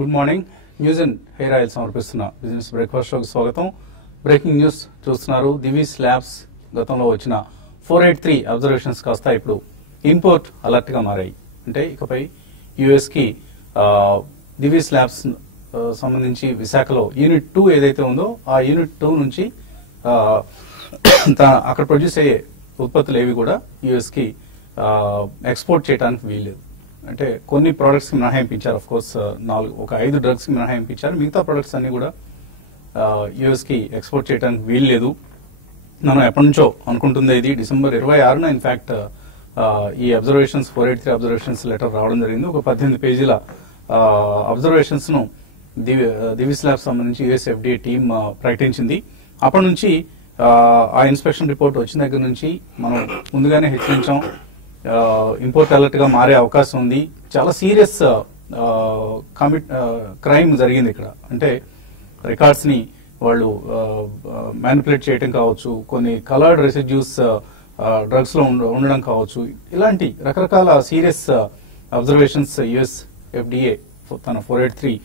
Good morning. News and hair oil సమర్పిస్తున్న business breakfast షోకి స్వాగతం. బ్రేకింగ్ న్యూస్ చూస్తున్నారు. దివీస్ ల్యాబ్స్ గతంలో వచ్చిన 483 అబ్జర్వేషన్స్ కాస్త ఇప్పుడు ఇంపోర్ట్ అలర్ట్ గా మారాయి. అంటే ఇకపై యుఎస్ కి దివీస్ ల్యాబ్స్ సంబంధించి విశాఖలో యూనిట్ 2 ఏదైతే ఉందో ఆ యూనిట్ 2 నుంచి అక్కడ ప్రొడ్యూస్ అయ్యే ఉత్పత్తులు ఏవి కూడా యుఎస్ కి ఎక్స్పోర్ట్ చేయడానికి వీల్లేదు. అంటే కొన్ని ప్రొడక్ట్స్ కి మినహాయింపించారు. అఫ్ కోర్స్ ఒక 5 డ్రగ్స్ కి మినహాయింపించారు. మిగతా ప్రొడక్ట్స్ అన్ని కూడా యుఎస్ కి ఎక్స్పోర్ట్ చేయడానికి వీల్లేదు. మనం ఎప్పటి నుంచో అనుకుంటుంది ఇది. డిసెంబర్ 26న ఇన్ఫాక్ట్ ఈ అబ్జర్వేషన్స్ 483 అబ్జర్వేషన్స్ లెటర్ రావడం జరిగింది. ఒక 18 పేజీల అబ్జర్వేషన్స్ ను దివీస్ ల్యాబ్స్ సంబంధించి యుఎస్ ఎఫ్డిఏ టీమ్ ప్రకటించింది. అప్పటి నుంచి ఆ ఇన్స్పెక్షన్ రిపోర్ట్ వచ్చిన దగ్గర నుంచి మనం ముందుగానే హెచ్చరించాం. ఇంపోర్ట్ అలర్ట్ గా మారే అవకాశం ఉంది. చాలా సీరియస్ క్రైమ్ జరిగింది ఇక్కడ. అంటే రికార్డ్స్ ని వాళ్ళు మ్యానిపులేట్ చేయడం కావచ్చు, కొన్ని కలర్డ్ రెసిడ్యూస్ డ్రగ్స్ లో ఉండడం కావచ్చు, ఇలాంటి రకరకాల సీరియస్ అబ్జర్వేషన్స్ యుఎస్ ఎఫ్డిఏ తన 483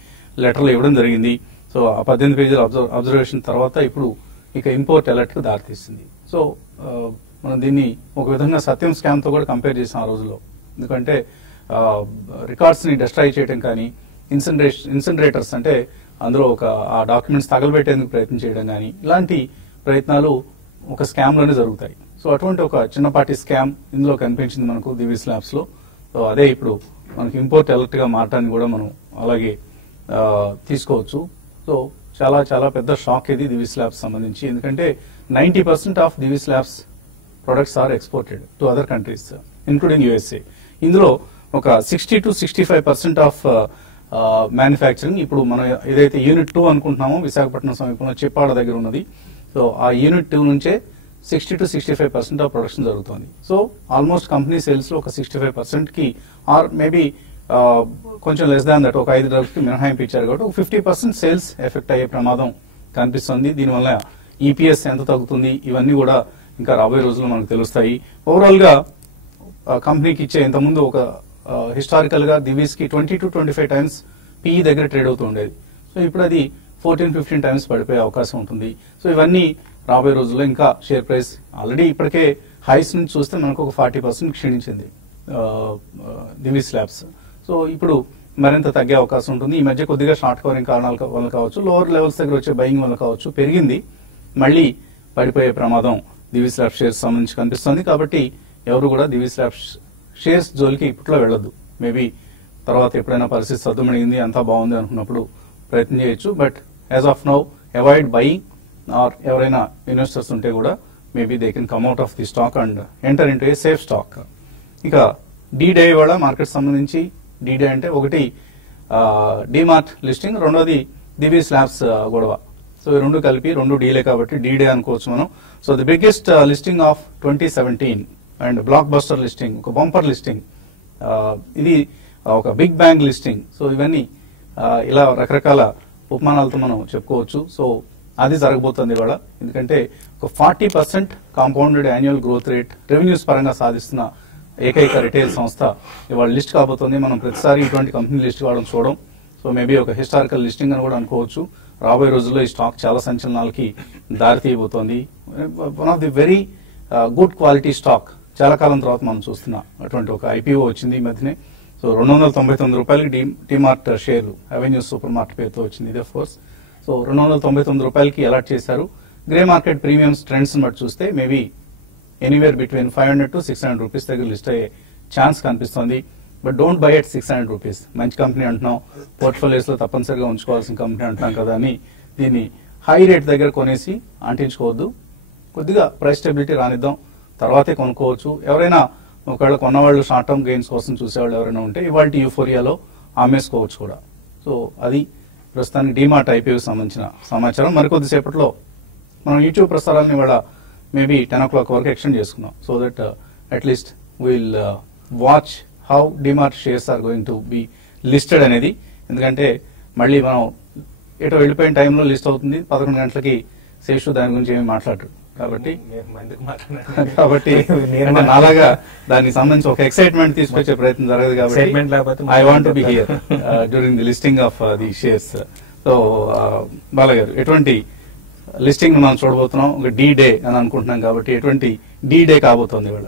లెటర్లు ఇవ్వడం జరిగింది. సో ఆ 18 పేజీల అబ్జర్వేషన్ తర్వాత ఇప్పుడు ఇక ఇంపోర్ట్ అలర్ట్ కు దారితీస్తుంది. సో మనం దీన్ని ఒక విధంగా సత్యం స్కామ్ తో కూడా కంపేర్ చేసాం ఆ రోజుల్లో. ఎందుకంటే రికార్డ్స్ ని డిస్ట్రాయ్ చేయడం కానీ, ఇన్సెండరేటర్స్ అంటే అందులో ఆ డాక్యుమెంట్స్ తగలబెట్టేందుకు ప్రయత్నం చేయడం కానీ, ఇలాంటి ప్రయత్నాలు ఒక స్కామ్ లోనే జరుగుతాయి. సో అటువంటి ఒక చిన్నపాటి స్కామ్ ఇందులో కనిపించింది మనకు దివీస్ ల్యాబ్స్ లో. సో అదే ఇప్పుడు మనకి ఇంపోర్ట్ అలర్ట్ గా మారటాన్ని కూడా మనం అలాగే తీసుకోవచ్చు. సో చాలా చాలా పెద్ద షాక్ ఇది దివీస్ ల్యాబ్స్ సంబంధించి. ఎందుకంటే 90% of Divi's labs products are exported to other countries including USA. ఇందులో ఒక 60 to 65% ఆఫ్ మ్యానుఫ్యాక్చరింగ్ ఇప్పుడు మనం ఏదైతే యూనిట్ 2 అనుకుంటున్నామో విశాఖపట్నం సమీపంలో చిప్పాడ దగ్గర ఉన్నది. సో ఆ యూనిట్ 2 నుంచే 60 to 65% ఆఫ్ ప్రొడక్షన్ జరుగుతుంది. సో ఆల్మోస్ట్ కంపెనీ సేల్స్ లో ఒక 65% కి ఆర్ మేబీ కొంచెం లెస్ దాన్ దట్ ఒక 5 డ్రగ్స్ కి మినహాయింపు ఇచ్చారు కాబట్టి ఒక 50% సేల్స్ ఎఫెక్ట్ అయ్యే ప్రమాదం కనిపిస్తుంది. దీనివల్ల ఈపీఎస్ ఎంత తగ్గుతుంది ఇవన్నీ కూడా ఇంకా రాబోయే రోజుల్లో మనకు తెలుస్తాయి. ఓవరాల్ గా కంపెనీకి ఇచ్చే ఇంతకుముందు ఒక హిస్టారికల్ గా దివీస్ కి 20 to 25 టైమ్స్ పిఈ దగ్గర ట్రేడ్ అవుతూ ఉండేది. సో ఇప్పుడు అది 14-15 టైమ్స్ పడిపోయే అవకాశం ఉంటుంది. సో ఇవన్నీ రాబోయే రోజుల్లో ఇంకా షేర్ ప్రైస్ ఆల్రెడీ ఇప్పటికే హైస్ నుంచి చూస్తే మనకు ఒక 40% క్షీణించింది దివీస్ ల్యాబ్స్. సో ఇప్పుడు మరింత తగ్గే అవకాశం ఉంటుంది. ఈ మధ్య కొద్దిగా షార్ట్ కవరింగ్ కారణాల వల్ల కావచ్చు, లోవర్ లెవెల్స్ దగ్గర వచ్చే బయింగ్ వల్ల కావచ్చు పెరిగింది. మళ్ళీ పడిపోయే ప్రమాదం దివీస్ ల్యాబ్స్ షేర్స్ సంబంధించి కనిపిస్తుంది. కాబట్టి ఎవరు కూడా దివీస్ ల్యాబ్స్ షేర్స్ జోలికి ఇప్పట్లో వెళ్ళొద్దు. మేబీ తర్వాత ఎప్పుడైనా పరిస్థితి సర్దుమణిగింది, అంతా బాగుంది అనుకున్నప్పుడు ప్రయత్నం చేయొచ్చు. But as of now avoid buying. Or ఎవరైనా ఇన్వెస్టర్స్ ఉంటే కూడా maybe they can come out of the stock and enter into a safe stock. ఇక డీ-డే వాళ్ళ మార్కెట్ సంబంధించి డీ-డే అంటే ఒకటి డిమార్ట్ లిస్టింగ్, రెండోది దివీస్ ల్యాబ్స్ గొడవ. సో ఈ రెండు కలిపి 2 డీలే కాబట్టి డీ-డే అనుకోవచ్చు మనం. So the biggest listing of 2017 and block buster listing, ఒక బంపర్ లిస్టింగ్, ఇది ఒక బిగ్ బ్యాంగ్ లిస్టింగ్. సో ఇవన్నీ ఇలా రకరకాల ఉపమానాలతో మనం చెప్పుకోవచ్చు. సో అది జరగబోతుంది ఇవాళ. ఎందుకంటే ఒక 40% compounded annual growth rate revenues పరంగా సాధిస్తున్న ఏకైక రిటైల్ సంస్థ ఇవాళ లిస్ట్ కాబోతుంది. మనం ప్రతిసారి ఇటువంటి కంపెనీ లిస్ట్ కావడం చూడడం. సో మేబీ ఒక హిస్టారికల్ లిస్టింగ్ అని కూడా అనుకోవచ్చు. రాబోయే రోజుల్లో ఈ స్టాక్ చాలా సంచలనాలకి దారి తీయబోతోంది. One of the very good quality stock చాలా కాలం తర్వాత మనం చూస్తున్నా అటువంటి ఒక ఐపీఓ వచ్చింది ఈ మధ్యనే. సో 299 రూపాయలకి డిమార్ట్ షేర్లు అవెన్యూ సూపర్ మార్ట్ పేరుతో వచ్చింది ఇది. ఆఫ్ కోర్స్ సో 299 రూపాయలకి అలాట్ చేశారు. గ్రే మార్కెట్ ప్రీమియమ్స్ ట్రెండ్స్ బట్టి చూస్తే maybe anywhere between 500 to 600 rupees దగ్గర లిస్ట్ అయ్యే ఛాన్స్ కనిపిస్తుంది. But don't by at 600 rupees. మంచి కంపెనీ అంటున్నాం, పోర్ట్ఫోలియోస్ లో తప్పనిసరిగా ఉంచుకోవాల్సిన కంపెనీ అంటున్నాం కదా అని దీన్ని హై రేట్ దగ్గర కొనేసి అంటించుకోవద్దు. కొద్దిగా ప్రైస్ స్టెబిలిటీ రానిద్దాం, తర్వాతే కొనుక్కోవచ్చు. ఎవరైనా ఒకవేళ కొన్నవాళ్ళు షార్ట్ టర్మ్ గెయిన్స్ కోసం చూసేవాళ్ళు ఎవరైనా ఉంటే ఇవాళ యూఫోరియాలో అమ్మేసుకోవచ్చు కూడా. సో అది ప్రస్తుతానికి డిమార్ట్ ఐపీఓకి సంబంధించిన సమాచారం. మరికొద్దిసేపట్లో మనం యూట్యూబ్ ప్రసారాలను ఇవాళ మేబీ 10 o'clock వరకు ఎక్స్టెండ్ చేసుకున్నాం. So that at least will watch how DMart shares are going to be listed అనేది. ఎందుకంటే మళ్ళీ మనం ఎటో వెళ్ళిపోయిన టైంలో లిస్ట్ అవుతుంది, 11 గంటలకి శేషు దాని గురించి ఏమి మాట్లాడరు. కాబట్టి నాలాగా దానికి సంబంధించి ఒక ఎక్సైట్మెంట్ తీసుకొచ్చే ప్రయత్నం జరగదు కాబట్టి I want be here during the listing of the shares. So బాలగారు, ఎటువంటి లిస్టింగ్ మనం చూడబోతున్నాం? ఒక డి డే అని అనుకుంటున్నాం కాబట్టి ఎటువంటి డి డే కాబోతోంది ఇవాళ?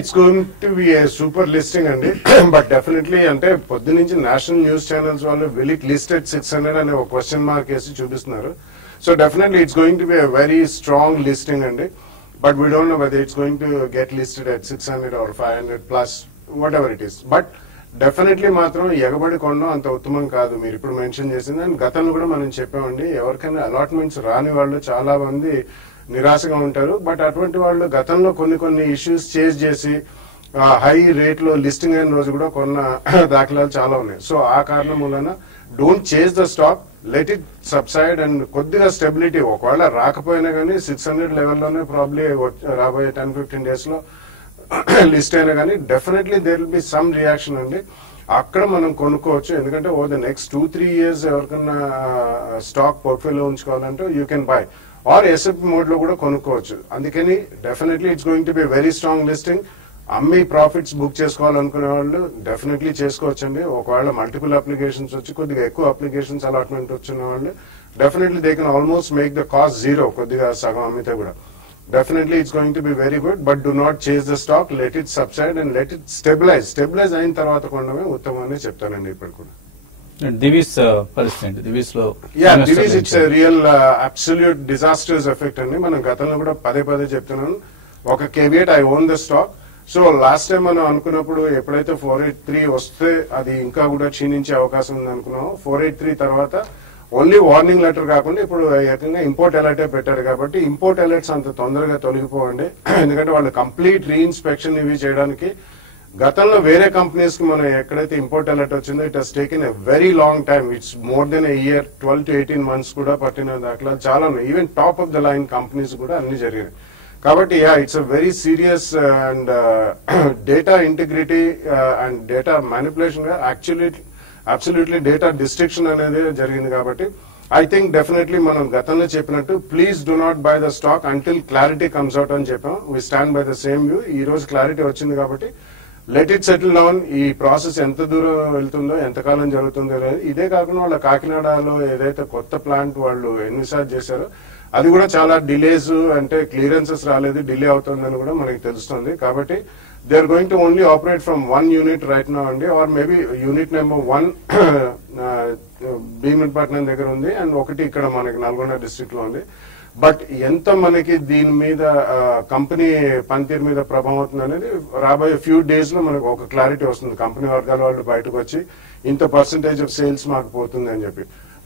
It's going to B A super listing అండి. బట్ డెఫినెట్లీ అంటే పొద్దు నుంచి నేషనల్ న్యూస్ ఛానల్స్ వాళ్ళు విల్ ఇట్ లిస్టెడ్ 600 అనే ఒక క్వశ్చన్ మార్క్ వేసి చూపిస్తున్నారు. So definitely it's going to be a very strong listing andi, but we don't know whether it's going to get listed at 600 or 500 plus, whatever it is. But definitely మాత్రం ఎగబడి కొనడం అంత ఉత్తమం కాదు, మీరు ఇప్పుడు మెన్షన్ చేసింది. అండ్ గతంలో కూడా మనం చెప్పామండి, ఎవరికైనా అలాట్మెంట్స్ రాని వాళ్ళు చాలా మంది నిరాశగా ఉంటారు. బట్ అటువంటి వాళ్ళు గతంలో కొన్ని ఇష్యూస్ చేజ్ చేసి హై రేట్ లో లిస్టింగ్ అయిన రోజు కూడా కొన్న దాఖలాలు చాలా ఉన్నాయి. సో ఆ కారణం వలన don't chase the stock, let it subside and కొద్దిగా స్టెబిలిటీ. ఒకవేళ రాకపోయినా కానీ 600 లెవెల్లోనే ప్రాబ్లీ రాబోయే 10-15 డేస్ లో లిస్ట్ అయినా కానీ definitely there will be some reaction అండి. అక్కడ మనం కొనుక్కోవచ్చు. ఎందుకంటే ఓవర్ ద నెక్స్ట్ 2-3 ఇయర్స్ ఎవరికన్నా స్టాక్ పోర్ట్ఫోలియో ఉంచుకోవాలంటే you can buy, or SF mode లో కూడా కొనుక్కోవచ్చు. అందుకని definitely it's going to be very strong listing. అమ్మి ప్రాఫిట్స్ బుక్ చేసుకోవాలనుకునే వాళ్ళు డెఫినెట్లీ చేసుకోవచ్చండి. ఒకవేళ మల్టిపుల్ అప్లికేషన్స్ వచ్చి కొద్దిగా ఎక్కువ అప్లికేషన్స్ అలాట్మెంట్ వచ్చిన వాళ్ళు definitely they can almost make the cost zero, కొద్దిగా సగం అమ్మితే కూడా. Definitely it's going to be very good, but do not chase the stock, let it subside and let it stabilize అయిన తర్వాత కొనడమే ఉత్తమం అని చెప్తానండి. ఇప్పుడు కూడా దివీస్ పరిస్థితి, దివీస్ లో Divi's it's real absolute disasters effect అండి. మనం గతంలో కూడా పదే చెప్తున్నాను. ఒక caveat, I own the stock. So last time మనం అనుకున్నప్పుడు ఎప్పుడైతే 483 వస్తే అది ఇంకా కూడా క్షీణించే అవకాశం ఉంది అనుకున్నాము. 483 తర్వాత ఓన్లీ వార్నింగ్ లెటర్ కాకుండా ఇప్పుడు ఏకంగా ఇంపోర్ట్ అలర్టే పెట్టారు. కాబట్టి ఇంపోర్ట్ అలర్ట్స్ అంత తొందరగా తొలగిపోవండి. ఎందుకంటే వాళ్ళు కంప్లీట్ రీఇన్స్పెక్షన్ ఇవి చేయడానికి గతంలో వేరే కంపెనీస్ కి మనం ఎక్కడైతే ఇంపోర్ట్ అలర్ట్ వచ్చిందో it has taken a very long time. It's more than a year, 12 to 18 months కూడా పట్టిన దాఖలా చాలా ఉన్నాయి. Even top of the line companies కూడా అన్ని జరిగాయి. కాబట్టి it's a very serious and data integrity and data manipulation absolutely data destruction అనేది జరిగింది. కాబట్టి ఐ థింక్ డెఫినెట్లీ మనం గతంలో చెప్పినట్టు please do not buy the stock until clarity comes out అని చెప్పాం. We stand by the same view. ఈ రోజు క్లారిటీ వచ్చింది కాబట్టి లెట్ ఇట్ సెటిల్ డౌన్. ఈ ప్రాసెస్ ఎంత దూరం వెళ్తుందో, ఎంతకాలం జరుగుతుందో లేదు. ఇదే కాకుండా వాళ్ళ కాకినాడలో ఏదైతే కొత్త ప్లాంట్ వాళ్ళు ఎన్నిసార్లు చేశారో అది కూడా చాలా డిలేస్, అంటే క్లియరెన్సెస్ రాలేదు, డిలే అవుతుందని కూడా మనకి తెలుస్తుంది. కాబట్టి they are going to only operate from 1 unit right now అండి, or maybe unit number 1 Bheemunipatnam దగ్గర ఉంది అండ్ ఒకటి ఇక్కడ మనకి నల్గొండ డిస్ట్రిక్ట్ లో ఉంది. బట్ ఎంత మనకి దీని మీద కంపెనీ పనితీరు మీద ప్రభావం అవుతుంది అనేది రాబోయే ఫ్యూ డేస్ లో మనకు ఒక క్లారిటీ వస్తుంది. కంపెనీ వర్గాల వాళ్ళు బయటకు వచ్చి ఇంత పర్సెంటేజ్ ఆఫ్ సేల్స్ మాకు పోతుంది అని చెప్పి.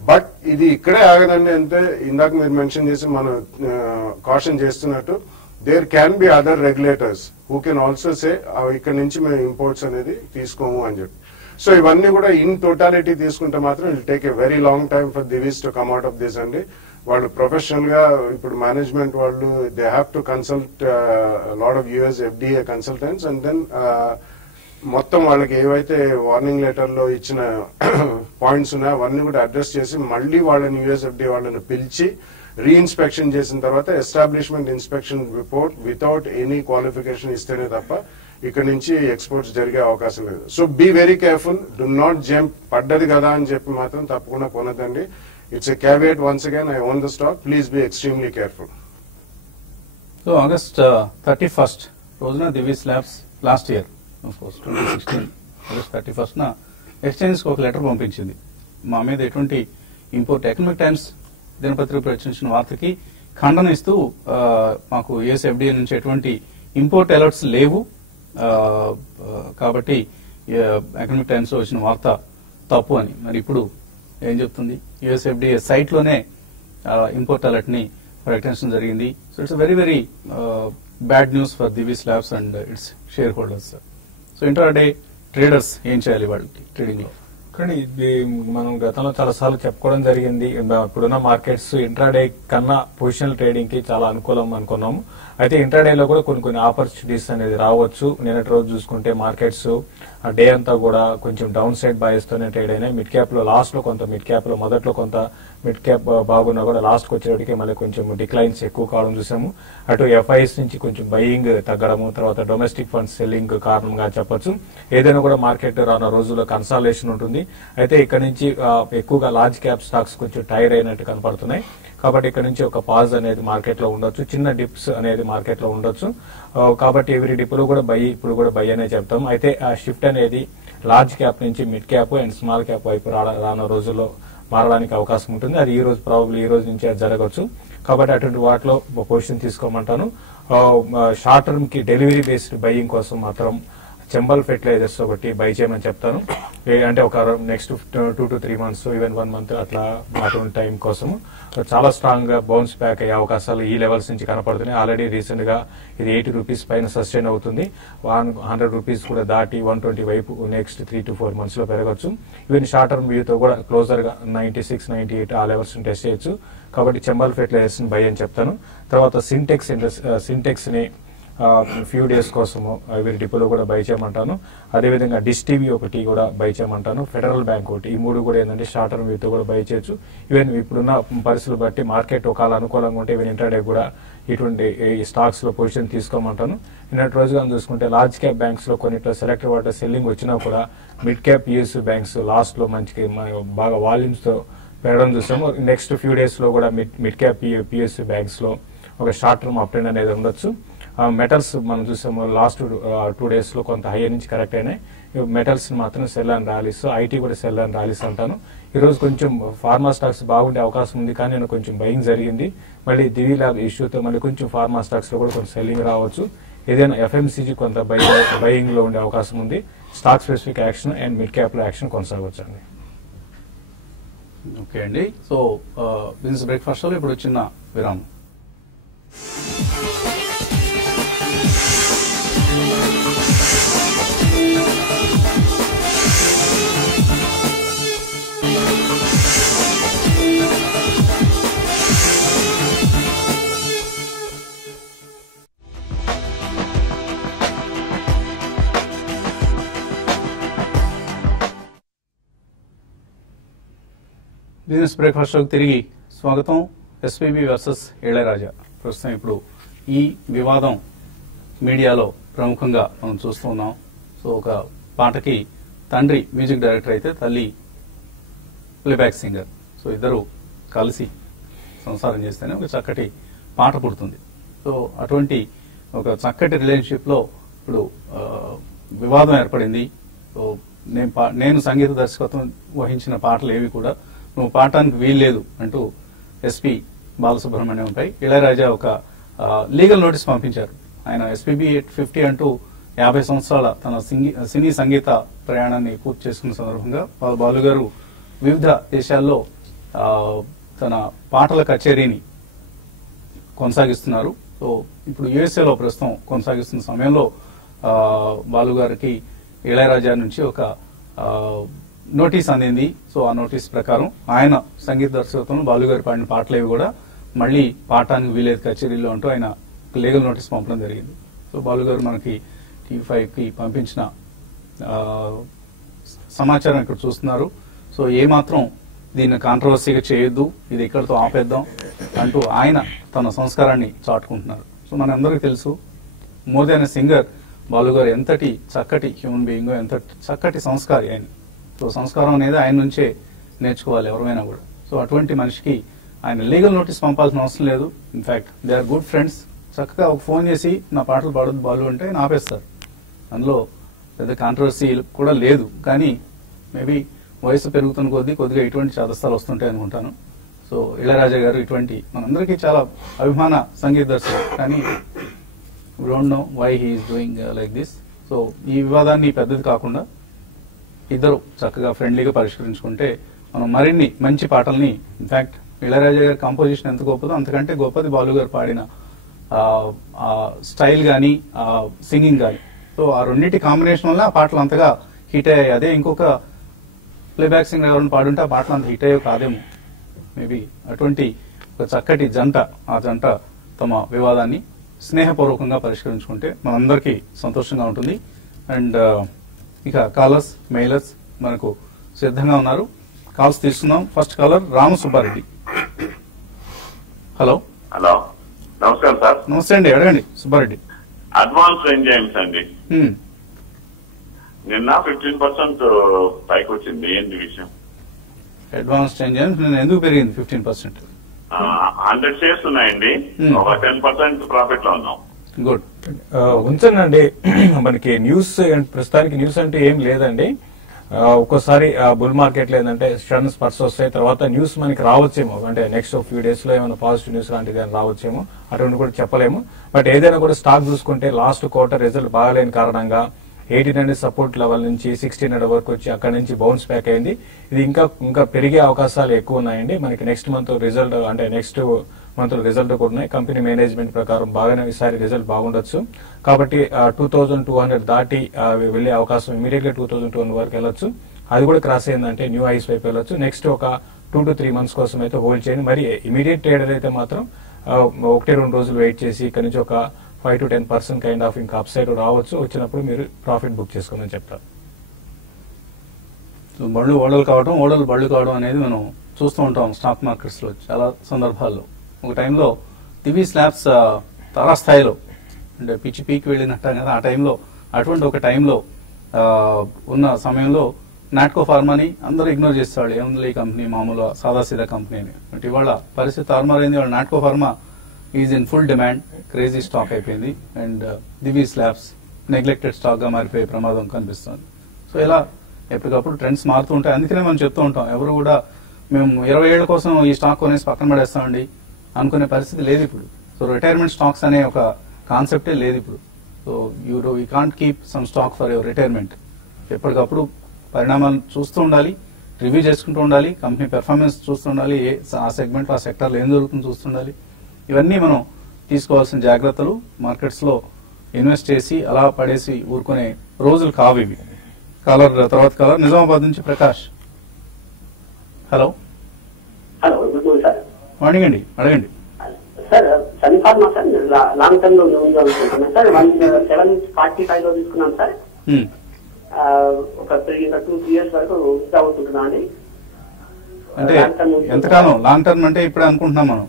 బట్ ఇది ఇక్కడే ఆగదండి. అంటే ఇందాక మీరు మెన్షన్ చేసి మనం కాషన్ చేస్తున్నట్టు there can be other regulators who can also say ఇక్కడ నుంచి మేము ఇంపోర్ట్స్ అనేది తీసుకోము అని చెప్పి. సో ఇవన్నీ కూడా ఇన్ టోటాలిటీ తీసుకుంటే మాత్రం it take a very long time for Divi's to come out of this అండి. వాళ్ళు ప్రొఫెషనల్ గా ఇప్పుడు మేనేజ్మెంట్ వాళ్ళు they have to consult lot of US FDA consultants and then మొత్తం వాళ్ళకి ఏవైతే వార్నింగ్ లెటర్ లో ఇచ్చిన పాయింట్స్ ఉన్నాయో అవన్నీ కూడా అడ్రస్ చేసి మళ్ళీ వాళ్ళని US FDA వాళ్ళని పిలిచి రీఇన్స్పెక్షన్ చేసిన తర్వాత establishment inspection report without any qualification ఇస్తేనే తప్ప ఇక్కడ నుంచి ఎక్స్పోర్ట్స్ జరిగే అవకాశం లేదు. So be very careful, do not jump. పడ్డది కదా అని చెప్పి మాత్రం తప్పకుండా కొనదండి. It's a caveat. Once again I own the stock, please be extremely careful. So August 31st రోజున Divi's labs last year 2016 August 31st exchange ఒక లెటర్ పంపించింది. మా మీద ఎటువంటి ఇంపోర్ట్ ఎకనామిక్ టైమ్స్ దినపత్రిక ప్రచురించిన వార్తకి ఖండన ఇస్తూ మాకు US FDA నుంచి ఎటువంటి ఇంపోర్ట్ అలర్ట్స్ లేవు, కాబట్టి ఎకనామిక్ టైమ్స్ లో వచ్చిన వార్త తప్పు అని. మరి ఇప్పుడు ఏం చెప్తుంది? US FDA సైట్ లోనే ఇంపోర్ట్ అలర్ట్ ని ప్రకటించడం జరిగింది. So it's very very bad news for Divi's labs and its shareholders. So intraday traders ఏం చేయాలి వాళ్ళకి ట్రేడింగ్ లో? కానీ ఇది మనం గతంలో చాలా సార్లు చెప్పుకోవడం జరిగింది. ఇప్పుడున్న మార్కెట్స్ ఇంట్రాడే కన్నా పొజిషనల్ ట్రేడింగ్ కి చాలా అనుకూలం అనుకున్నాము. అయితే ఇంట్రాడేలో కూడా కొన్ని ఆపర్చునిటీస్ అనేది రావచ్చు. నిన్నటి రోజు చూసుకుంటే మార్కెట్స్ ఆ డే అంతా కూడా కొంచెం డౌన్ సైడ్ బాయ్స్ తోనే ట్రేడ్ అయినాయి. మిడ్ క్యాప్ లో లాస్ట్ లో కొంత, మిడ్ క్యాప్ లో మొదట్లో కొంత మిడ్ క్యాప్ బాగున్నా కూడా లాస్ట్ వచ్చేటికి మళ్ళీ కొంచెం డిక్లైన్స్ ఎక్కువ కావడం చూసాము. అటు ఎఫ్ఐఎస్ నుంచి కొంచెం బయింగ్ తగ్గడము, తర్వాత డొమెస్టిక్ ఫండ్స్ సెల్లింగ్ కారణంగా చెప్పొచ్చు. ఏదైనా కూడా మార్కెట్ రానున్న రోజుల్లో కన్సాలేషన్ ఉంటుంది. అయితే ఇక్కడ నుంచి ఎక్కువగా లార్జ్ క్యాప్ స్టాక్స్ కొంచెం టైర్ అయినట్టు కనపడుతున్నాయి. కాబట్టి ఇక్కడ నుంచి ఒక పాజ్ అనేది మార్కెట్ లో ఉండొచ్చు, చిన్న డిప్స్ అనేది మార్కెట్ లో ఉండొచ్చు. కాబట్టి ఎవరి డిప్ లో కూడా బై, ఇప్పుడు కూడా బై అనే చెప్తాం. అయితే ఆ షిఫ్ట్ అనేది లార్జ్ క్యాప్ నుంచి mid cap and small cap వైపు రానున్న రోజుల్లో మారడానికి అవకాశం ఉంటుంది. అది ఈ రోజు ప్రాబబ్లీ ఈ రోజు నుంచి అది జరగవచ్చు. కాబట్టి అటువంటి వాటిలో పొజిషన్ తీసుకోమంటాను. షార్ట్ టర్మ్ కి డెలివరీ బేస్డ్ బయింగ్ కోసం మాత్రం చంబల్ ఫెర్టిలైజర్స్ ఒకటి బై చేయమని చెప్తాను. అంటే ఒక next 2 to 3 months, even 1 month అట్లా అటువంటి టైం కోసం చాలా స్ట్రాంగ్ గా బౌన్స్ బ్యాక్ అయ్యే అవకాశాలు ఈ లెవెల్స్ నుంచి కనపడుతున్నాయి. ఆల్రెడీ రీసెంట్ గా ఇది 80 రూపీస్ పైన సస్టైన్ అవుతుంది. 100 రూపీస్ కూడా దాటి 120 వైపు నెక్స్ట్ 3 to 4 months లో పెరగచ్చు. ఈవెన్ షార్ట్ టర్మ్ వ్యూతో కూడా క్లోజర్ గా 96, 98 ఆ లెవెల్స్ టెస్ట్ చేయొచ్చు. కాబట్టి చంబల్ ఫెర్టిలైజర్స్ బై అని చెప్తాను. తర్వాత సింటెక్స్ ని ఫ్యూ డేస్ కోసము వీరి డిపోలో కూడా బై చేయమంటాను. అదేవిధంగా డిష్ టీవీ ఒకటి కూడా బై చేయమంటాను. ఫెడరల్ బ్యాంక్ ఒకటి, ఈ మూడు కూడా ఏంటంటే షార్ట్ టర్మ్ వ్యూతో కూడా బై చేయొచ్చు. ఈవెన్ ఇప్పుడున్న పరిస్థితులు బట్టి మార్కెట్ ఒకవేళ అనుకూలంగా ఉంటే ఈవెన్ ఇంటర్డే కూడా ఇటువంటి స్టాక్స్ లో పొజిషన్ తీసుకోమంటాను. నిన్నటి రోజుగా చూసుకుంటే లార్జ్ క్యాప్ బ్యాంక్స్ లో కొన్నిట్లో సెలెక్టివ్ వాటర్ సెల్లింగ్ వచ్చినా కూడా mid cap PSU banks last లో మంచి బాగా వాల్యూమ్స్ తో పెరగడం చూసాము. నెక్స్ట్ ఫ్యూ డేస్ లో కూడా మిడ్ క్యాప్ పిఎస్యూ బ్యాంక్స్ లో ఒక షార్ట్ టర్మ్ అప్ ట్రెండ్ అనేది ఉండొచ్చు. మెటల్స్ మనం చూసాము లాస్ట్ 2 days లో కొంత హై నుంచి కరెక్ట్ అయినాయి. మెటల్స్ మాత్రం సెల్ అండ్ ర్యాలీస్, ఐటీ కూడా సెల్ అండ్ ర్యాలీస్ అంటాను. ఈ రోజు కొంచెం ఫార్మా స్టాక్స్ బాగుండే అవకాశం ఉంది, కానీ నేను కొంచెం బయింగ్ జరిగింది. మళ్ళీ దివీ ల్యాబ్ ఇష్యూతో మళ్ళీ కొంచెం ఫార్మా స్టాక్స్ లో కూడా కొంచెం సెల్లింగ్ రావచ్చు. ఏదైనా ఎఫ్ఎంసీజీ కొంత బయింగ్ లో ఉండే అవకాశం ఉంది. Stock specific action and mid cap లో యాక్షన్ కొనసాగవచ్చు అండి. ఓకే అండి. సో బిజినెస్ బ్రేక్ఫాస్ట్ లో ఇప్పుడు చిన్న విరామం. బిజినెస్ బ్రేక్ఫాస్ట్ లోకి తిరిగి స్వాగతం. SPB versus Ilaiyaraaja. ప్రస్తుతం ఇప్పుడు ఈ వివాదం మీడియాలో ప్రముఖంగా మనం చూస్తూ ఉన్నాం. సో ఒక పాటకి తండ్రి మ్యూజిక్ డైరెక్టర్ అయితే తల్లి ప్లేబ్యాక్ సింగర్. సో ఇద్దరు కలిసి సంసారం చేస్తేనే ఒక చక్కటి పాట పుడుతుంది. సో అటువంటి ఒక చక్కటి రిలేషన్షిప్ లో ఇప్పుడు వివాదం ఏర్పడింది. సో నేను సంగీత దర్శకత్వం వహించిన పాటలు ఏవి కూడా నువ్వు పాడటానికి వీల్లేదు అంటూ ఎస్పీ బాలసుబ్రహ్మణ్యంపై ఇళయరాజా ఒక లీగల్ నోటీస్ పంపించారు. ఆయన ఎస్పీబీ 50 అంటూ 50 సంవత్సరాల తన సినీ సంగీత ప్రయాణాన్ని పూర్తి చేసుకున్న సందర్భంగా బాలుగారు వివిధ దేశాల్లో తన పాటల కచేరీని కొనసాగిస్తున్నారు. సో ఇప్పుడు యుఎస్ఏలో ప్రస్తుతం కొనసాగిస్తున్న సమయంలో బాలుగారికి ఇళయరాజా నుంచి ఒక నోటీస్ అందింది. సో ఆ నోటీస్ ప్రకారం ఆయన సంగీత దర్శకత్వం బాలుగారు పాడిన పాటలేవి కూడా మళ్లీ పాడటానికి వీలేదు కచేరీలో అంటూ ఆయన లీగల్ నోటీస్ పంపడం జరిగింది. సో బాలుగారు మనకి టీవీ5కి పంపించిన సమాచారం ఇక్కడ చూస్తున్నారు. సో ఏమాత్రం దీన్ని కాంట్రవర్సీగా చేయొద్దు, ఇది ఇక్కడితో ఆపేద్దాం అంటూ ఆయన తన సంస్కారాన్ని చాటుకుంటున్నారు. సో మనందరికీ తెలుసు మోర్ దాన్ ఎ సింగర్ బాలుగారు ఎంతటి చక్కటి హ్యూమన్ బీయింగ్, ఎంత చక్కటి సంస్కారి ఆయన. సో సంస్కారం అనేది ఆయన నుంచే నేర్చుకోవాలి ఎవరైనా కూడా. సో అటువంటి మనిషికి ఆయన లీగల్ నోటీస్ పంపాల్సిన అవసరం లేదు. In fact they are good friends. చక్కగా ఒక ఫోన్ చేసి నా పాటలు పాడొద్దు బాలు అంటే ఆయన ఆపేస్తారు. అందులో పెద్ద కాంట్రవర్సీ కూడా లేదు. కానీ మేబీ వయసు పెరుగుతున్న కొద్దిగా ఇటువంటి చాదస్తాలు వస్తుంటాయి అనుకుంటాను. సో ఇళయరాజా గారు ఇటువంటి మనందరికీ చాలా అభిమాన సంగీత దర్శకుడు, కానీ we don't know why he is doing like this. So ఈ వివాదాన్ని పెద్దది కాకుండా ఇద్దరు చక్కగా ఫ్రెండ్లీగా పరిష్కరించుకుంటే మనం మరిన్ని మంచి పాటల్ని, ఇన్ఫాక్ట్ ఇళయరాజా గారి కంపోజిషన్ ఎంత గొప్పదో అంతకంటే గొప్పది బాలు గారు పాడిన స్టైల్ గానీ సింగింగ్ గానీ. సో ఆ రెండింటి కాంబినేషన్ వల్ల ఆ పాటలు అంతగా హిట్ అయ్యాయి. అదే ఇంకొక ప్లేబ్యాక్ సింగర్ ఎవరైనా పాడుంటే ఆ పాటలు అంత హిట్ అయ్యో కాదేమో. మేబీ అటువంటి ఒక చక్కటి జంట, ఆ జంట తమ వివాదాన్ని స్నేహపూర్వకంగా పరిష్కరించుకుంటే మనందరికీ సంతోషంగా ఉంటుంది. అండ్ ఇక కాలర్స్ మెయిలర్స్ మనకు సిద్ధంగా ఉన్నారు. కాల్స్ తీసుకుందాం. First caller Ramasubbareddy. Hello hello, నమస్కారం సార్. నమస్తే అండి, అడగండి సుబ్బారెడ్డి. అడ్వాన్స్ ఎంజైమ్స్ అండి, నిన్న 15% పైకి వచ్చింది, ఏంటి విషయం? అడ్వాన్స్ ఎంజైమ్స్ నిన్న ఎందుకు పెరిగింది 15%? 100 షేర్స్ ఉన్నాయండి, ఒక 10% ప్రాఫిట్ లో ఉన్నాం. గుడ్. ఉంచండి. మనకి న్యూస్ ప్రస్తుతానికి న్యూస్ అంటే ఏం లేదండి. ఒక్కోసారి బుల్ మార్కెట్ లేదంటే సడన్ స్పర్శ వస్తాయి, తర్వాత న్యూస్ మనకి రావచ్చేమో, అంటే నెక్స్ట్ ఫ్యూ డేస్ లో ఏమైనా పాజిటివ్ న్యూస్ లాంటిది రావచ్చేమో, అటువంటి కూడా చెప్పలేము. బట్ ఏదైనా కూడా స్టాక్ చూసుకుంటే లాస్ట్ క్వార్టర్ రిజల్ట్ బాగాలేని కారణంగా 1800 సపోర్ట్ లెవెల్ నుంచి 1600 వరకు వచ్చి అక్కడ నుంచి బౌన్స్ బ్యాక్ అయింది. ఇది ఇంకా పెరిగే అవకాశాలు ఎక్కువ ఉన్నాయండి. మనకి నెక్స్ట్ మంత్ రిజల్ట్, అంటే నెక్స్ట్ మంత్ రిజల్ట్ కూడా ఉన్నాయి. కంపెనీ మేనేజ్మెంట్ ప్రకారం బాగానే ఈసారి రిజల్ట్ బాగుండొచ్చు. కాబట్టి 2200 దాటి వెళ్లే అవకాశం, ఇమీడియట్ గా 2200 వరకు వెళ్ళొచ్చు. అది కూడా క్రాస్ అయిందంటే న్యూ హైస్ వైపు వెళ్ళొచ్చు. నెక్స్ట్ ఒక 2 to 3 months కోసం అయితే హోల్డ్ చేయండి. మరి ఇమీడియట్ ట్రేడర్ అయితే మాత్రం 1-2 రోజులు వెయిట్ చేసి ఇక్కడ నుంచి ఒక 5 to 10% కైండ్ ఆఫ్ ఇంకా అప్ సైడ్ రావచ్చు. వచ్చినప్పుడు మీరు ప్రాఫిట్ బుక్ చేసుకోమని చెప్తారు. బళ్ళు ఓడలు కావడం, ఓడలు బళ్ళు కావడం అనేది మనం చూస్తూ ఉంటాం స్టాక్ మార్కెట్స్ లో చాలా సందర్భాల్లో. ఒక టైంలో దివి స్లాబ్స్ తారాస్థాయిలో, అంటే పిచ్చి పీకి వెళ్ళినట్టు కదా, ఆ టైంలో అటువంటి ఒక టైంలో ఉన్న సమయంలో నాట్కో ఫార్మాని అందరూ ఇగ్నోర్ చేసేవాళ్ళు. ఏముంది ఈ కంపెనీ, మామూలు సాదాసీదా కంపెనీ. బట్ ఇవాళ పరిస్థితి తారుమారైంది. వాళ్ళ Natco pharma is in full demand, crazy stock అయిపోయింది. అండ్ దివి స్లాబ్స్ నెగ్లెక్టెడ్ స్టాక్ గా మారిపోయే ప్రమాదం కనిపిస్తుంది. సో ఇలా ఎప్పటికప్పుడు ట్రెండ్స్ మారుతూ ఉంటాయి. అందుకనే మనం చెప్తూ ఉంటాం, ఎవరు కూడా మేము 20 ఏళ్ల కోసం ఈ స్టాక్ కొనేసి పక్కన పడేస్తామండి అనుకునే పరిస్థితి లేదు ఇప్పుడు. సో రిటైర్మెంట్ స్టాక్స్ అనే ఒక కాన్సెప్టే లేదు ఇప్పుడు. So you can't keep some stock for your retirement. ఎప్పటికప్పుడు పరిణామాలు చూస్తూ ఉండాలి, రివ్యూ చేసుకుంటూ ఉండాలి, కంపెనీ పెర్ఫార్మెన్స్ చూస్తూ ఉండాలి, ఆ సెగ్మెంట్ ఆ సెక్టర్లో ఏం జరుగుతుందో చూస్తుండాలి. ఇవన్నీ మనం తీసుకోవాల్సిన జాగ్రత్తలు. మార్కెట్స్ లో ఇన్వెస్ట్ చేసి అలా పడేసి ఊరుకునే రోజులు కావు ఇవి. తర్వాత కాలర్ నిజామాబాద్ నుంచి Prakash. Hello. Hello, good morning sir. Morning అండి, అడగండి. Sir Sun Pharma sir long term లో అనుకుంటున్నాను సార్. 745 లో తీసుకున్నాను సార్. ఒక 2 years వరకు అవుతుంటున్నా అండి. అంటే ఎంతకాలం లాంగ్ టర్మ్ అంటే ఇప్పుడే అనుకుంటున్నాం మనం.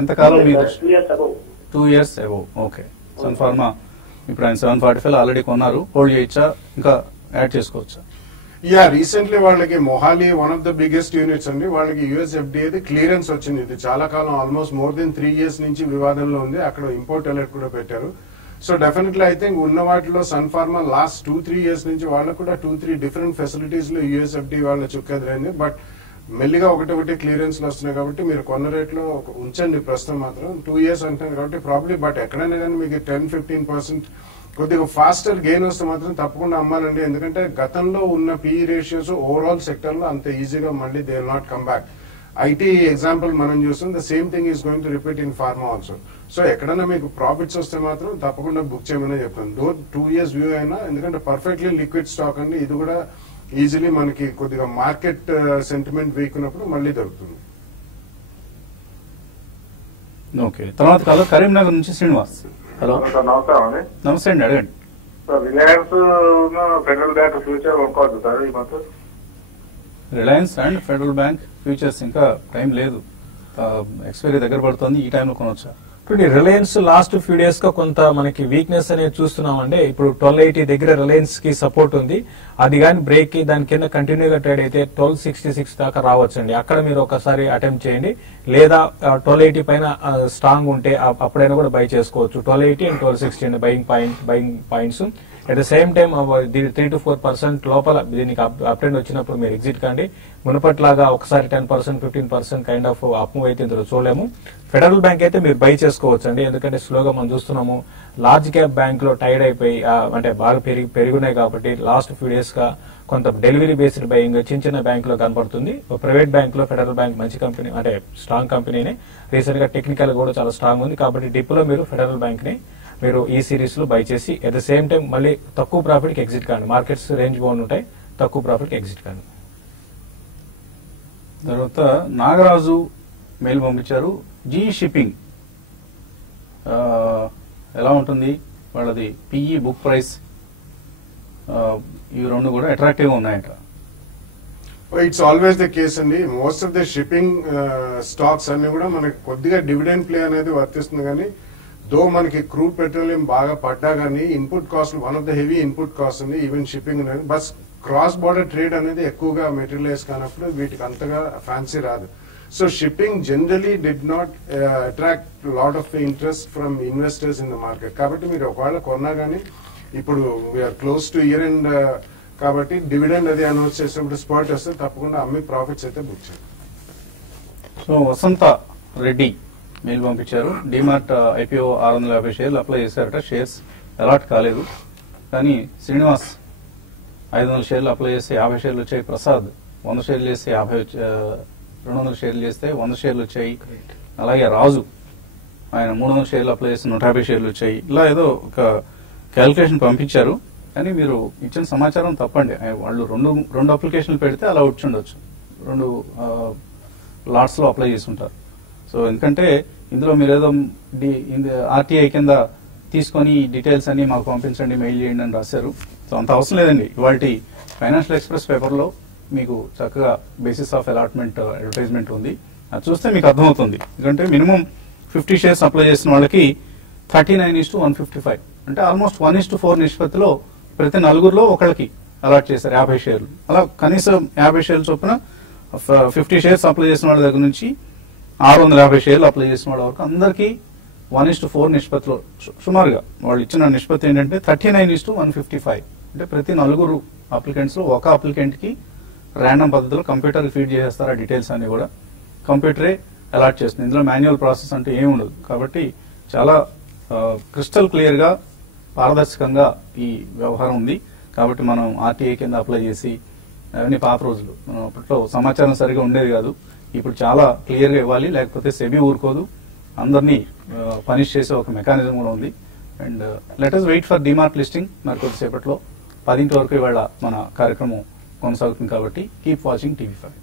ఎంతకాలం? 2 years above. 2 years above. Okay. Sun Pharma ఇప్పుడు ఆయన 745 ఆల్రెడీ కొన్నారు. హోల్డ్ చేయొచ్చా, ఇంకా యాడ్ చేసుకోవచ్చా? యా, రీసెంట్లీ వాళ్ళకి Mohali one of the biggest units అండి. వాళ్ళకి యుఎస్ ఎఫ్డిఏ క్లియరెన్స్ వచ్చింది. ఇది చాలా కాలం, ఆల్మోస్ట్ మోర్ దెన్ 3 years నుంచి వివాదంలో ఉంది. అక్కడ ఇంపోర్ట్ అలర్ట్ కూడా పెట్టారు. సో డెఫినెట్లీ ఐ థింక్ ఉన్న వాటిలో సన్ ఫార్మా లాస్ట్ 2-3 years నుంచి వాళ్ళకు కూడా 2-3 డిఫరెంట్ ఫెసిలిటీస్ లో యుఎస్ ఎఫ్డిఏ వాళ్ళ చుక్కెదురైంది. బట్ మెల్లిగా ఒకటి క్లియరెన్స్ వస్తున్నాయి కాబట్టి మీరు కొన్న రేట్ లో ఉంచండి. ప్రస్తుతం మాత్రం 2 years అంటున్నారు కాబట్టి ప్రాబ్లీ, బట్ ఎక్కడైనా కానీ మీకు 10-15% కొద్దిగా ఫాస్టర్ గెయిన్ వస్తే మాత్రం తప్పకుండా అమ్మాలండి. ఎందుకంటే గతంలో ఉన్న పిఈ రేషియోస్ ఓవరాల్ సెక్టర్ లో అంత ఈజీగా మళ్ళీ they will not come back. IT example మనం చూస్తాం, the same thing is going to repeat in pharma also. So ఎక్కడైనా మీకు ప్రాఫిట్స్ వస్తే మాత్రం తప్పకుండా బుక్ చేయమని చెప్తాను. 2 years వ్యూ అయినా, ఎందుకంటే పర్ఫెక్ట్లీ లిక్విడ్ స్టాక్ అండి. ఇది కూడా ఈజీలీ మనకి కొద్దిగా మార్కెట్ సెంటిమెంట్ వీక్ ఉన్నప్పుడు మళ్ళీ దొరుకుతుంది. ఓకే. తర్వాత కాలర్ కరీంనగర్ నుంచి శ్రీనివాస్. హలో. నమస్కారం అండి. నమస్తే అండి, అడగండి. Sir Reliance federal bank future కొనుక్కోవచ్చు సార్ ఈ month? Reliance and federal bank futures ఇంకా టైం లేదు, ఎక్స్పైరీ దగ్గర పడుతుంది. ఈ టైంలో కొనొచ్చా? ఇప్పుడు రిలయన్స్ లాస్ట్ ఫ్యూ డేస్ గా కొంత మనకి వీక్నెస్ అనేది చూస్తున్నామండి. ఇప్పుడు 1280 దగ్గర రిలయన్స్ కి సపోర్ట్ ఉంది. అది కానీ బ్రేక్ కి దాని కింద కంటిన్యూగా ట్రేడ్ అయితే 1266 దాకా రావచ్చండి. అక్కడ మీరు ఒకసారి అటెంప్ట్ చేయండి. లేదా 1280 పైన స్ట్రాంగ్ ఉంటే అప్పుడైనా కూడా బై చేసుకోవచ్చు. 1280 and 1260 buying points. At the same time 3 to 4% లోపల దీనికి అప్ ట్రెండ్ వచ్చినప్పుడు మీరు ఎగ్జిట్ కండి. మునుపట్లాగా ఒకసారి 10%, 15% కైండ్ ఆఫ్ అప్ మూవ్ అయితే ఇందులో చూడలేము. ఫెడరల్ బ్యాంక్ అయితే మీరు బై చేసుకోవచ్చు అండి. ఎందుకంటే స్లోగా మనం చూస్తున్నాము లార్జ్ క్యాప్ బ్యాంక్ లో టైడ్ అయిపోయి, అంటే బాగా పెరుగున్నాయి కాబట్టి లాస్ట్ ఫ్యూ డేస్ గా కొంత డెలివరీ బేస్డ్ బయింగ్ చిన్న బ్యాంక్ లో కనపడుతుంది. ప్రైవేట్ బ్యాంక్ లో ఫెడరల్ బ్యాంక్ మంచి కంపెనీ, అంటే స్ట్రాంగ్ కంపెనీనే. రీసెంట్ గా టెక్నికల్ కూడా చాలా స్ట్రాంగ్ ఉంది. కాబట్టి డిప్ లో మీరు ఫెడరల్ బ్యాంక్ ని మీరు ఈ సిరీస్ లో బై చేసి అట్ ద సేమ్ టైం మళ్ళీ తక్కువ ప్రాఫిట్ కి ఎగ్జిట్ కాండి. మార్కెట్స్ రేంజ్ బౌండ్ ఉంటాయి, తక్కువ ప్రాఫిట్ కి ఎగ్జిట్ కాండి. తర్వాత నాగరాజు మెయిల్ పంపించారు. జీ షిప్పింగ్ ఎలా ఉంటుంది వాళ్ళది? పిఈ, బుక్ ప్రైస్, ఇవి రెండు కూడా అట్రాక్టివ్ గా ఉన్నాయట. ఇట్స్ ఆల్వేస్ ద కేస్ అండి. Most of the shipping stocks అన్ని కూడా మనకి కొద్దిగా డివిడెండ్ ప్లే అనేది వర్తిస్తుంది. కానీ దో మనకి క్రూడ్ పెట్రోలియం బాగా పడ్డా కానీ input cost one of the heavy input cost ఉంది ఈవెన్ షిప్పింగ్ అనేది. బస్ క్రాస్ బార్డర్ ట్రేడ్ అనేది ఎక్కువగా మెటీరియలైజ్ కానప్పుడు వీటికి అంతగా ఫ్యాన్సీ రాదు. So shipping generally did not attract lot of interest from investors in the market. కాబట్టి మీరు ఒకవేళ కొన్నా కానీ ఇప్పుడు we're close to year end కాబట్టి డివిడెండ్ అది అనౌన్స్ చేసినప్పుడు స్పాట్ వస్తే తప్పకుండా అమ్మి ప్రాఫిట్స్ అయితే బుక్ చేయాలి. సో వసంత రెడ్డి మెయిల్ పంపించారు. డిమార్ట్ ఐపీఓ 650 షేర్లు అప్లై చేశారట, షేర్స్ అలాట్ కాలేదు. కానీ శ్రీనివాస్ 500 షేర్లు అప్లై చేస్తే 50 షేర్లు వచ్చాయి. ప్రసాద్ 100 షేర్లు చేస్తే 200 షేర్లు చేస్తే 100 షేర్లు వచ్చాయి. అలాగే రాజు ఆయన 300 షేర్లు అప్లై చేస్తే 150 షేర్లు వచ్చాయి. ఇలా ఏదో ఒక క్యాలిక్యులేషన్ పంపించారు. కానీ మీరు ఇచ్చిన సమాచారం తప్పండి. వాళ్ళు రెండు అప్లికేషన్లు పెడితే అలా వచ్చుండొచ్చు, 2 లాట్స్ లో అప్లై చేసి ఉంటారు. సో ఎందుకంటే ఇందులో మీరు ఏదో ఆర్టీఐ కింద తీసుకొని డీటెయిల్స్ అన్ని మాకు పంపించండి, మెయిల్ చేయండి అని రాశారు. సో అంత అవసరం లేదండి. ఇవాళ ఫైనాన్షియల్ ఎక్స్ప్రెస్ పేపర్ లో మీకు చక్కగా బేసిస్ ఆఫ్ అలాట్మెంట్ అడ్వర్టైజ్మెంట్ ఉంది. అది చూస్తే మీకు అర్థమవుతుంది. ఎందుకంటే మినిమం 50 షేర్స్ అప్లై చేసిన వాళ్ళకి 39:155 అంటే ఆల్మోస్ట్ 1:4 నిష్పత్తిలో ప్రతి 4 ఒకళ్ళకి అలాట్ చేశారు 50 షేర్లు. అలా కనీసం 50 షేర్లు చొప్పున 50 షేర్స్ అప్లై చేసిన వాళ్ళ దగ్గర నుంచి 650 షేర్లు అప్లై చేసిన వాళ్ళ వరకు అందరికీ 1:4 నిష్పత్తిలో సుమారుగా వాళ్ళు ఇచ్చిన నిష్పత్తి ఏంటంటే 39:155 అంటే ప్రతి 4 అప్లికెంట్స్ లో ఒక అప్లికెంట్ కి ర్యాండమ్ పద్ధతిలో కంప్యూటర్ ఫీడ్ చేసేస్తారు. ఆ డీటెయిల్స్ అన్ని కూడా కంప్యూటరే అలాట్ చేస్తుంది. ఇందులో మాన్యువల్ ప్రాసెస్ అంటే ఏమి ఉండదు. కాబట్టి చాలా క్రిస్టల్ క్లియర్ గా పారదర్శకంగా ఈ వ్యవహారం ఉంది. కాబట్టి మనం ఆర్టీఐ కింద అప్లై చేసి అవన్నీ పాత రోజులు, అప్పట్లో సమాచారం సరిగా ఉండేది కాదు. ఇప్పుడు చాలా క్లియర్ గా ఇవ్వాలి, లేకపోతే సెబీ ఊరుకోదు. అందరినీ పనిష్ చేసే ఒక మెకానిజం కూడా ఉంది. And let us wait for DMart listing. మరి కొద్దిసేపట్లో 10 వరకు ఇవాళ మన కార్యక్రమం కొనసాగుతుంది. కాబట్టి కీప్ వాచింగ్ TV5.